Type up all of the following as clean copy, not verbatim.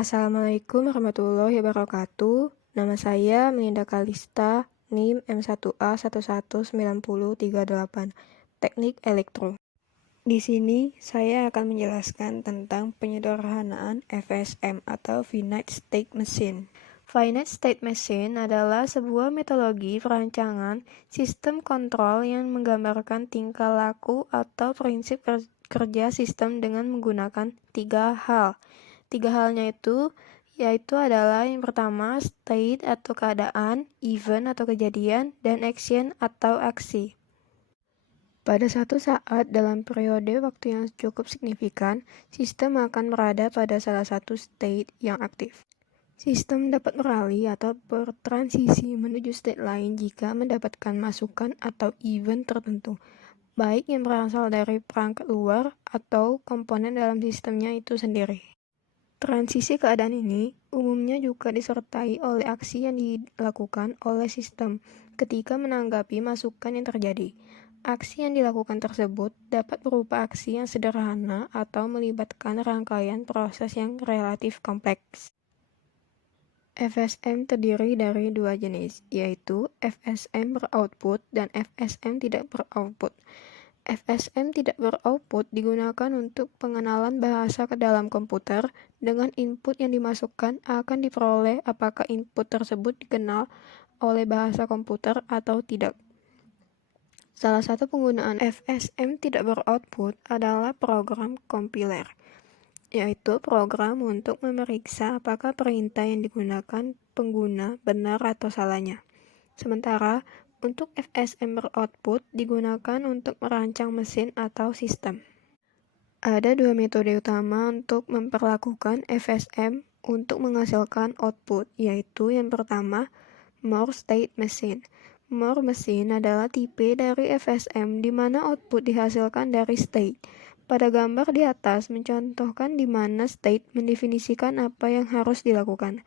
Assalamualaikum warahmatullahi wabarakatuh. Nama saya Melinda Kalista, NIM M1A1190338, Teknik Elektro. Di sini saya akan menjelaskan tentang penyederhanaan FSM atau Finite State Machine. Finite State Machine adalah sebuah metodologi perancangan sistem kontrol yang menggambarkan tingkah laku atau prinsip kerja sistem dengan menggunakan tiga hal. Tiga halnya yaitu adalah yang pertama state atau keadaan, event atau kejadian, dan action atau aksi. Pada satu saat dalam periode waktu yang cukup signifikan, sistem akan berada pada salah satu state yang aktif. Sistem dapat beralih atau bertransisi menuju state lain jika mendapatkan masukan atau event tertentu, baik yang berasal dari perangkat luar atau komponen dalam sistemnya itu sendiri. Transisi keadaan ini umumnya juga disertai oleh aksi yang dilakukan oleh sistem ketika menanggapi masukan yang terjadi. Aksi yang dilakukan tersebut dapat berupa aksi yang sederhana atau melibatkan rangkaian proses yang relatif kompleks. FSM terdiri dari dua jenis, yaitu FSM beroutput dan FSM tidak beroutput. FSM tidak beroutput digunakan untuk pengenalan bahasa ke dalam komputer. Dengan input yang dimasukkan akan diperoleh apakah input tersebut dikenal oleh bahasa komputer atau tidak. Salah satu penggunaan FSM tidak beroutput adalah program compiler, yaitu program untuk memeriksa apakah perintah yang digunakan pengguna benar atau salahnya. Sementara untuk FSM beroutput digunakan untuk merancang mesin atau sistem. Ada dua metode utama untuk memperlakukan FSM untuk menghasilkan output, yaitu yang pertama, More State Machine. More Machine adalah tipe dari FSM di mana output dihasilkan dari state. Pada gambar di atas mencontohkan di mana state mendefinisikan apa yang harus dilakukan.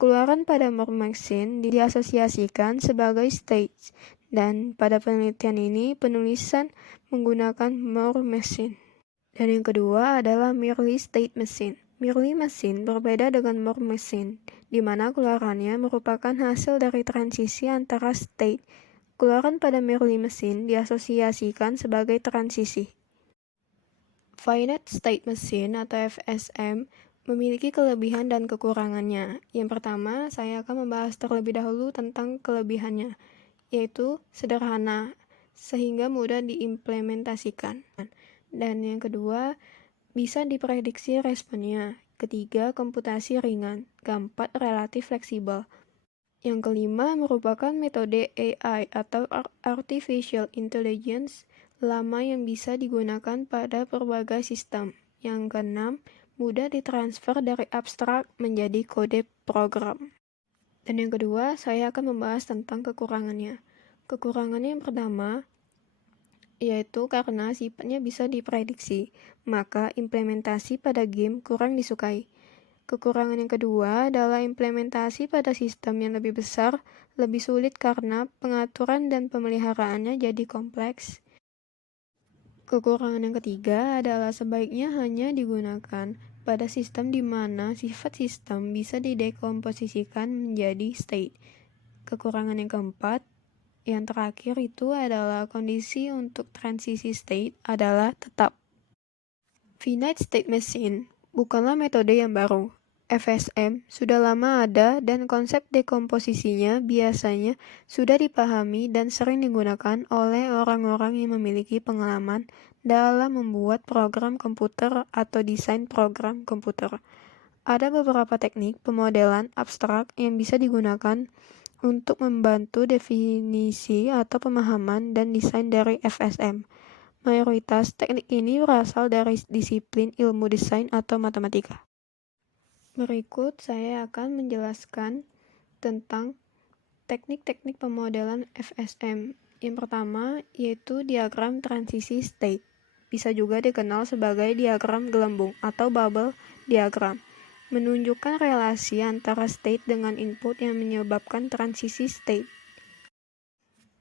Keluaran pada More Machine diasosiasikan sebagai state, dan pada penelitian ini penulisan menggunakan More Machine. Dan yang kedua adalah Merely State Machine. Merely Machine berbeda dengan More Machine, di mana keluarannya merupakan hasil dari transisi antara state. Keluaran pada Merely Machine diasosiasikan sebagai transisi. Finite State Machine atau FSM memiliki kelebihan dan kekurangannya. Yang pertama, saya akan membahas terlebih dahulu tentang kelebihannya, yaitu sederhana, sehingga mudah diimplementasikan. Dan yang kedua, bisa diprediksi responnya. Ketiga, komputasi ringan. Keempat, relatif fleksibel. Yang kelima, merupakan metode AI atau Artificial Intelligence lama yang bisa digunakan pada berbagai sistem. Yang keenam, mudah ditransfer dari abstrak menjadi kode program. Dan yang kedua, saya akan membahas tentang kekurangannya. Kekurangannya yang pertama, yaitu karena sifatnya bisa diprediksi, maka implementasi pada game kurang disukai. Kekurangan yang kedua adalah implementasi pada sistem yang lebih besar, lebih sulit karena pengaturan dan pemeliharaannya jadi kompleks. Kekurangan yang ketiga adalah sebaiknya hanya digunakan pada sistem di mana sifat sistem bisa didekomposisikan menjadi state. Kekurangan yang keempat, yang terakhir itu adalah kondisi untuk transisi state adalah tetap. Finite State Machine bukanlah metode yang baru. FSM sudah lama ada dan konsep dekomposisinya biasanya sudah dipahami dan sering digunakan oleh orang-orang yang memiliki pengalaman dalam membuat program komputer atau desain program komputer. Ada beberapa teknik pemodelan abstrak yang bisa digunakan untuk membantu definisi atau pemahaman dan desain dari FSM. Mayoritas teknik ini berasal dari disiplin ilmu desain atau matematika. Berikut saya akan menjelaskan tentang teknik-teknik pemodelan FSM. Yang pertama yaitu diagram transisi state. Bisa juga dikenal sebagai diagram gelembung atau bubble diagram. Menunjukkan relasi antara state dengan input yang menyebabkan transisi state.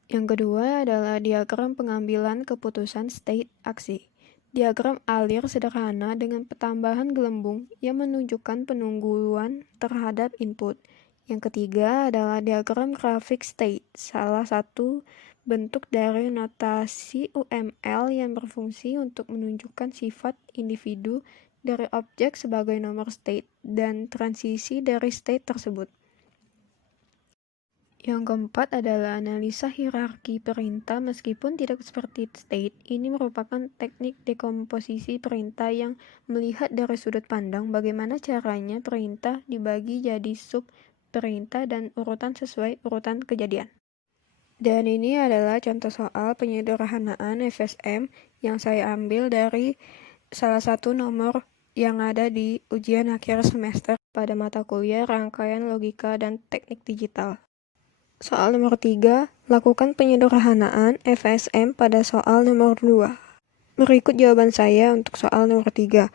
Yang kedua adalah diagram pengambilan keputusan state aksi. Diagram alir sederhana dengan pertambahan gelembung yang menunjukkan penungguan terhadap input. Yang ketiga adalah diagram grafik state, salah satu bentuk dari notasi UML yang berfungsi untuk menunjukkan sifat individu dari objek sebagai nomor state dan transisi dari state tersebut. Yang keempat adalah analisa hierarki perintah. Meskipun tidak seperti state, ini merupakan teknik dekomposisi perintah yang melihat dari sudut pandang bagaimana caranya perintah dibagi jadi sub perintah dan urutan sesuai urutan kejadian. Dan ini adalah contoh soal penyederhanaan FSM yang saya ambil dari salah satu nomor yang ada di ujian akhir semester pada mata kuliah rangkaian logika dan teknik digital. Soal nomor 3, lakukan penyederhanaan FSM pada soal nomor 2. Berikut jawaban saya untuk soal nomor 3.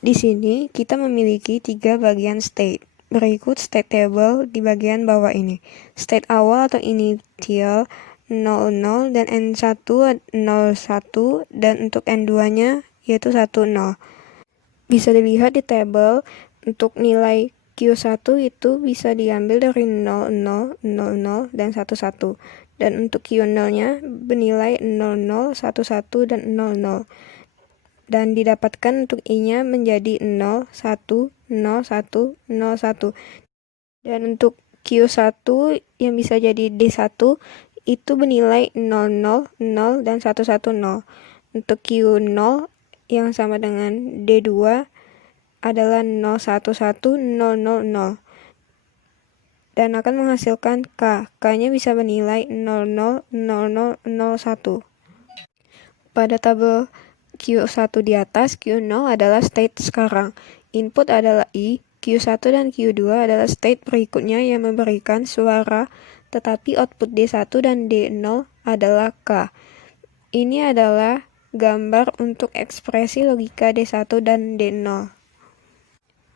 Di sini kita memiliki 3 bagian state. Berikut state table di bagian bawah ini. State awal atau initial 00 dan N1 01 dan untuk N2-nya yaitu 10. Bisa dilihat di tabel untuk nilai Q1 itu bisa diambil dari 00, 00, dan 11. Dan untuk Q0-nya bernilai 00, 11, dan 00. Dan didapatkan untuk I-nya menjadi 0, 1, 0, 1, 0, 1. Dan untuk Q1 yang bisa jadi D1 itu bernilai 00, 0, dan 110. Untuk Q0 yang sama dengan D2 adalah 011000 dan akan menghasilkan K. K-nya bisa bernilai 000001. Pada tabel Q1 di atas, Q0 adalah state sekarang. Input adalah I, Q1 dan Q2 adalah state berikutnya yang memberikan suara, tetapi output D1 dan D0 adalah K. Ini adalah gambar untuk ekspresi logika D1 dan D0.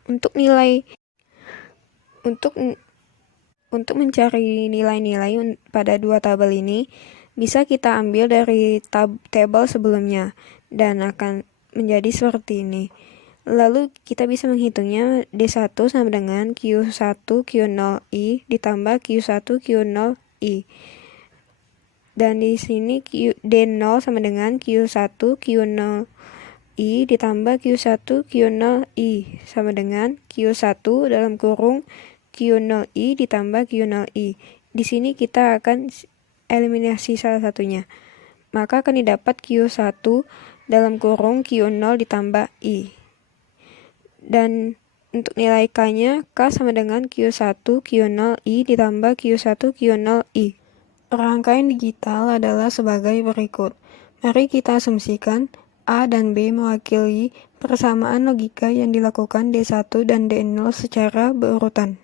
Untuk mencari nilai-nilai pada dua tabel ini, bisa kita ambil dari tabel sebelumnya dan akan menjadi seperti ini. Lalu kita bisa menghitungnya D1 sama dengan Q1 Q0I ditambah Q1 Q0I. Dan di sini D0 sama dengan Q1 Q0I ditambah Q1 Q0I sama dengan Q1 dalam kurung Q0I ditambah Q0I. Di sini kita akan eliminasi salah satunya. Maka akan didapat Q1 dalam kurung Q0 ditambah I. Dan untuk nilai K-nya, K sama dengan Q1 Q0I ditambah Q1 Q0I. Rangkaian digital adalah sebagai berikut. Mari kita asumsikan A dan B mewakili persamaan logika yang dilakukan D1 dan D0 secara berurutan.